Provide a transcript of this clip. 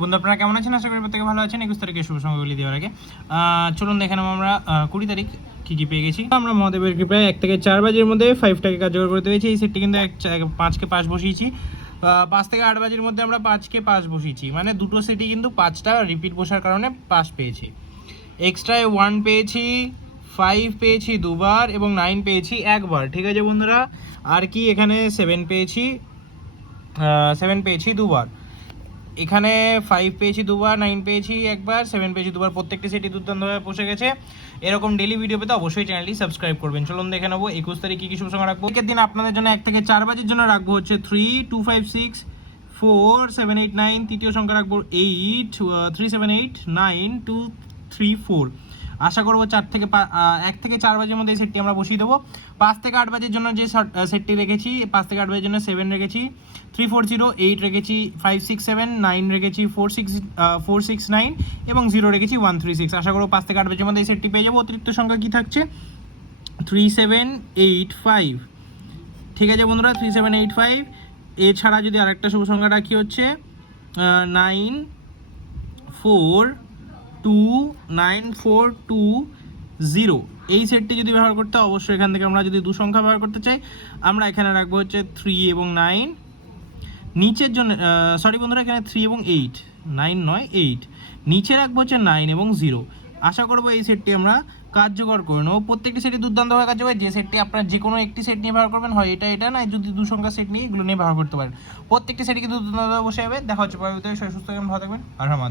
বন্ধু আপনারা কেমন আছেন? আশা করি প্রত্যেকে ভালো আছেন। 21 তারিখে শুভ সংখ্যাগুলি দেওয়ার আগে চলুন দেখে নেব আমরা 20 তারিখ কী কী পেয়ে গেছি। আমরা মহাদেবের কৃপায় 1 থেকে 4 বাজির মধ্যে 5টাকে কার্যকর করতে পেরেছি। এই সেটটি কিন্তু 5কে 5 বসিয়েছি। 5 থেকে 8 বাজির মধ্যে আমরা 5কে 5 বসিয়েছি, মানে দুটো সেটই কিন্তু 5টা রিপিট বসার কারণে 5 পেয়েছি। এক্সট্রায় 1 পেয়েছি, 5 পেয়েছি দুবার এবং 9 পেয়েছি একবার। ঠিক আছে বন্ধুরা, আর কি এখানে 7 পেয়েছি দুবার। এখানে 5 পেয়েছি দুবার, 9 পেয়েছি একবার, 7 পেয়েছি দুবার। প্রত্যেকটি সেটই দুর্দান্তভাবে বসে গেছে। এরকম ডেলি ভিডিও পেতে অবশ্যই চ্যানেলটি সাবস্ক্রাইব করবেন। চলুন দেখে নেবো 21 তারিখ কী কী শুভ সংখ্যা রাখবো। একের দিন আপনাদের জন্য 1 থেকে 4 বাজির জন্য রাখবো হচ্ছে 3, 2, 5, 6, 4, 7, 8, 9। তৃতীয় সংখ্যা রাখবো 8, 3, 7, 8, 9, 2, 3, 4। আশা করবো 1 থেকে 4 বাজের মধ্যে এই সেটটি আমরা বসিয়ে দেবো। 5 থেকে 8 বাজের জন্য যে সেটটি রেখেছি, 5 থেকে 8 বাজের জন্য 7 রেখেছি, 3, 4, 0, 8 রেখেছি, 5, 6, 7, 9 রেখেছি, 4, 6, 9 এবং 0 রেখেছি, 1, 3, 6। আশা করবো 5 থেকে 8 বাজের মধ্যে এই সেটটি পেয়ে যাবো। অতিরিক্ত সংখ্যা কী থাকছে? 3, 7, 8, 5। ঠিক আছে বন্ধুরা, 3, 7, 8, 5। এছাড়া যদি আরেকটা শুভ সংখ্যা রাখি হচ্ছে 9, 4, 2, 9, 4, 2, 0। এই সেটটি যদি ব্যবহার করতে হয়, অবশ্যই এখান থেকে আমরা যদি দু সংখ্যা ব্যবহার করতে চাই, আমরা এখানে রাখবো হচ্ছে 3 এবং 9। নিচের জন্য সরি বন্ধুরা, এখানে 3 এবং 8, 9 নয় 8। নিচে রাখবো হচ্ছে 9 এবং 0। আশা করবো এই সেটটি আমরা কার্যকর করে নেবো। প্রত্যেকটি সেটই দুর্দান্তভাবে কার্যকর। যে সেটটি আপনারা যে কোনো একটি সেট নিয়ে ব্যবহার করবেন, হয় এটা না, যদি দু সংখ্যা সেট নিয়ে এগুলো নিয়ে ব্যবহার করতে পারেন। প্রত্যেকটি সেটই কিন্তু দুর্দান্তভাবে বসে যাবে। দেখা হচ্ছে পরবর্তীতে। সুস্থ থাকবেন, ভালো থাকবেন, আর আমাদের